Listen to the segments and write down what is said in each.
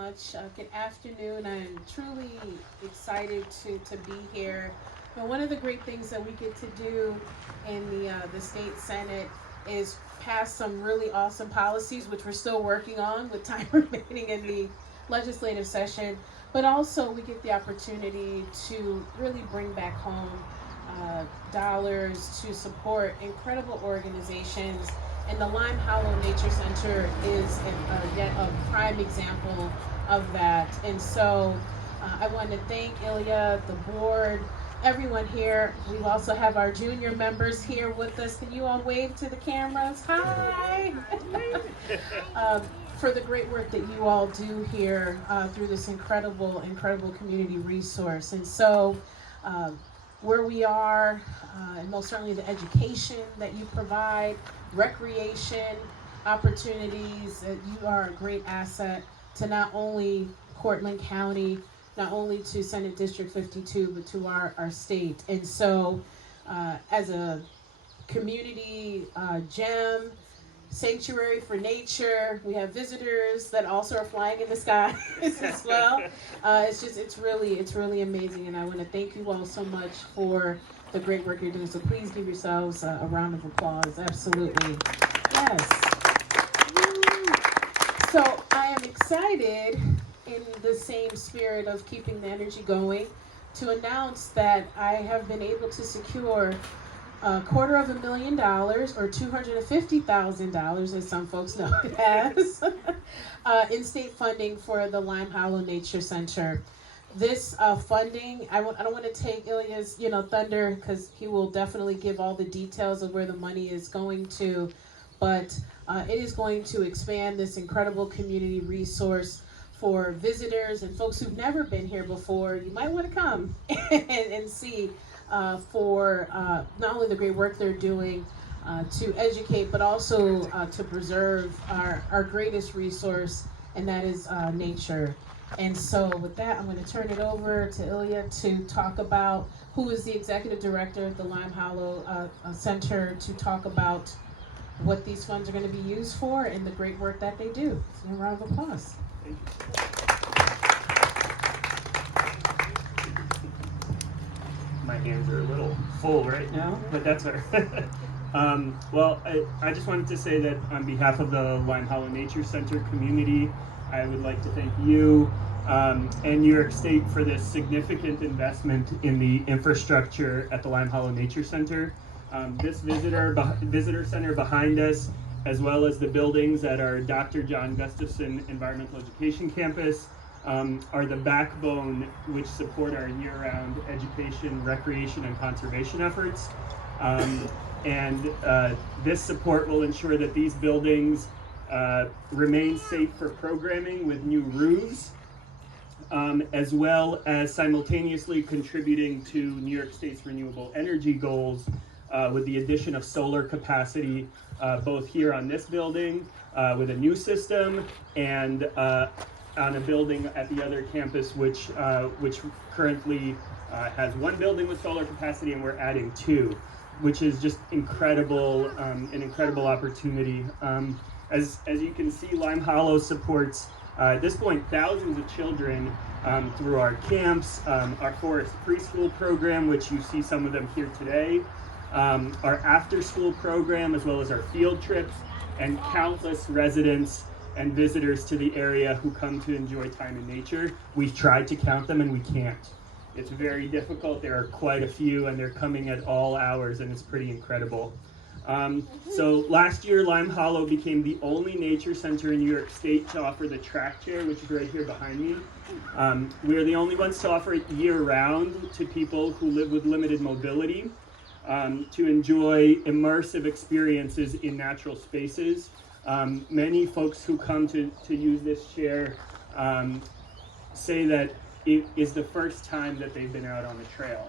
much. Good afternoon. I'm truly excited to be here. But one of the great things that we get to do in the state senate is pass some really awesome policies, which we're still working on with time remaining in the legislative session. But also we get the opportunity to really bring back home dollars to support incredible organizations. And the Lime Hollow Nature Center is yet a prime example of that. And so I want to thank Ilya, the board, everyone here. We also have our junior members here with us. Can you all wave to the cameras? Hi! For the great work that you all do here through this incredible community resource. And so where we are, and most certainly the education that you provide, recreation opportunities, you are a great asset to not only Cortland County, not only to Senate District 52, but to our state. And so as a community gem, sanctuary for nature, we have visitors that also are flying in the sky as well. It's really amazing, and I want to thank you all so much for the great work you're doing. So please give yourselves a round of applause. Absolutely. Yes. So I am excited, in the same spirit of keeping the energy going, to announce that I have been able to secure $250,000, or $250,000, as some folks know it as, in state funding for the Lime Hollow Nature Center. This funding, I don't want to take Ilya's thunder, because he will definitely give all the details of where the money is going to, but it is going to expand this incredible community resource for visitors and folks who've never been here before. You might want to come and see for not only the great work they're doing to educate, but also to preserve our greatest resource, and that is nature. And so with that, I'm going to turn it over to Ilya to talk about, who is the executive director of the Lime Hollow Center, to talk about what these funds are going to be used for and the great work that they do. So a round of applause. Thank you. My hands are a little full right now, but that's all right. Well, I just wanted to say that on behalf of the Lime Hollow Nature Center community, I would like to thank you and New York State for this significant investment in the infrastructure at the Lime Hollow Nature Center. This visitor center behind us, as well as the buildings at our Dr. John Gustafson Environmental Education Campus, are the backbone which support our year-round education, recreation, and conservation efforts. This support will ensure that these buildings remain safe for programming with new roofs, as well as simultaneously contributing to New York State's renewable energy goals with the addition of solar capacity, both here on this building with a new system, and on a building at the other campus, which currently has one building with solar capacity, and we're adding two, which is just incredible, an incredible opportunity. As you can see, Lime Hollow supports, at this point, thousands of children through our camps, our forest preschool program, which you see some of them here today, our after-school program, as well as our field trips, and countless residents and visitors to the area who come to enjoy time in nature. We've tried to count them and we can't. It's very difficult. There are quite a few, and they're coming at all hours, and it's pretty incredible. So last year, Lime Hollow became the only nature center in New York State to offer the track chair, which is right here behind me. We are the only ones to offer it year-round to people who live with limited mobility, to enjoy immersive experiences in natural spaces. Many folks who come to use this chair say that it is the first time that they've been out on the trail.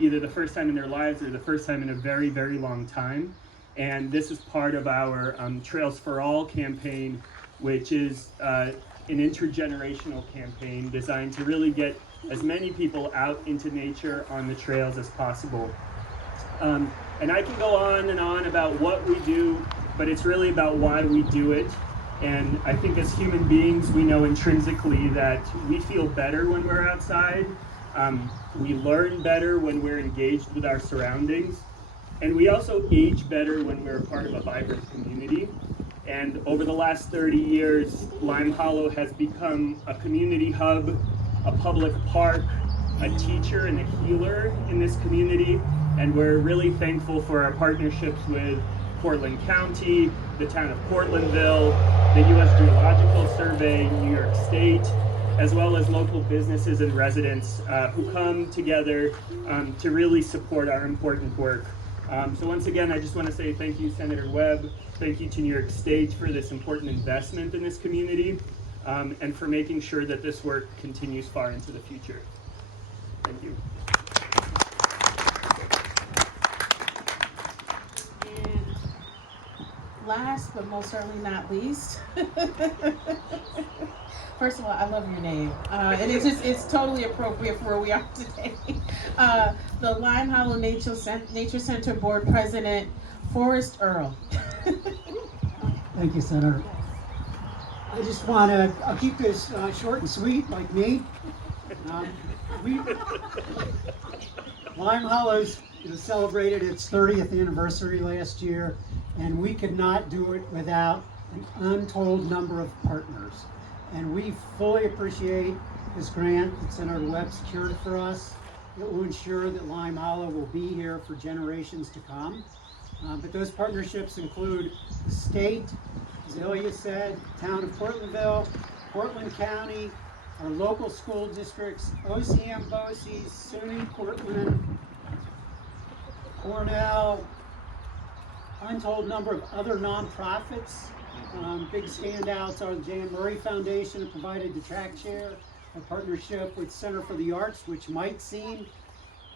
Either the first time in their lives or the first time in a very, very long time. And this is part of our Trails for All campaign, which is an intergenerational campaign designed to really get as many people out into nature on the trails as possible. And I can go on and on about what we do, but it's really about why we do it. And I think as human beings, we know intrinsically that we feel better when we're outside. We learn better when we're engaged with our surroundings. And we also age better when we're a part of a vibrant community. And over the last 30 years, Lime Hollow has become a community hub, a public park, a teacher and a healer in this community. And we're really thankful for our partnerships with Cortland County, the town of Cortlandville, the U.S. Geological Survey, New York State, as well as local businesses and residents who come together to really support our important work. So once again, I just want to say thank you, Senator Webb. Thank you to New York State for this important investment in this community and for making sure that this work continues far into the future. Thank you. And last but most certainly not least, first of all, I love your name, and it's totally appropriate for where we are today. The Lime Hollow Nature Center Board President, Forrest Earl. Thank you, Senator. I just want to, I'll keep this short and sweet, like me. Lime Hollow's celebrated its 30th anniversary last year, and we could not do it without an untold number of partners. And we fully appreciate this grant that Senator Webb secured for us. It will ensure that Lime Hollow will be here for generations to come. But those partnerships include the state, as Lea said, town of Cortlandville, Cortland County, our local school districts, OCM, BOCES, SUNY, Cortland, Cornell, untold number of other nonprofits. Big standouts are the Jan Murray Foundation, that provided the track chair, a partnership with Center for the Arts, which might seem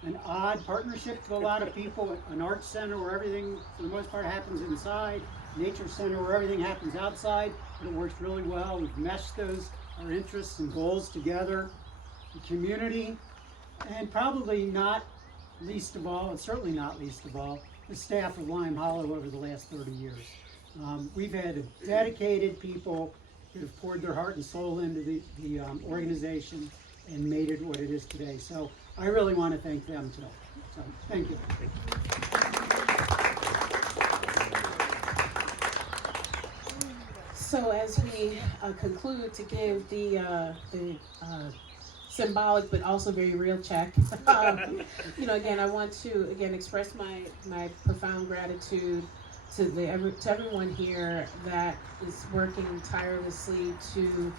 an odd partnership to a lot of people. An arts center where everything, for the most part, happens inside, nature center where everything happens outside, but it works really well. We've meshed our interests and goals together. The community, and probably not least of all, and certainly not least of all, the staff of Lime Hollow over the last 30 years. We've had dedicated people that have poured their heart and soul into the organization and made it what it is today. So I really want to thank them too. So thank you. So as we conclude to give the symbolic but also very real check, again, I want to express my profound gratitude to everyone here that is working tirelessly to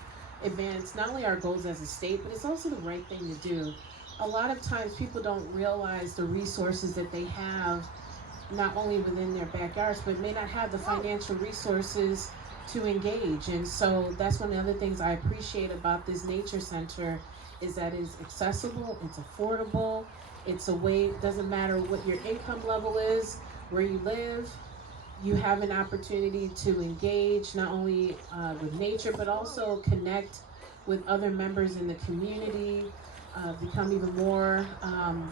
advance not only our goals as a state, but it's also the right thing to do. A lot of times people don't realize the resources that they have, not only within their backyards, but may not have the financial resources to engage. And so that's one of the other things I appreciate about this nature center is that it's accessible, it's affordable, it's a way, it doesn't matter what your income level is, where you live, you have an opportunity to engage not only with nature, but also connect with other members in the community, become even more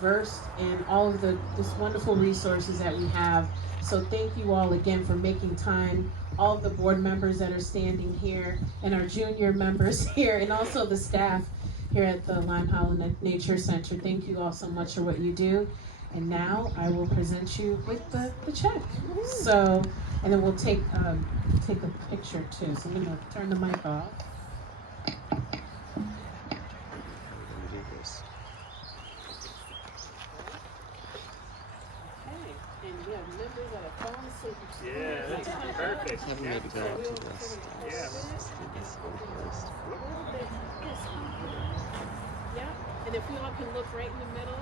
versed in all of this wonderful resources that we have. So thank you all again for making time, all of the board members that are standing here, and our junior members here, and also the staff here at the Lime Hollow Nature Center. Thank you all so much for what you do. And now I will present you with the check. So, and then we'll take a picture too. So I'm gonna turn the mic off. Okay, and you have members that have fallen asleep. Yeah, that's perfect. I'm going to go out to this. Yeah. Yeah, and if we all can look right in the middle.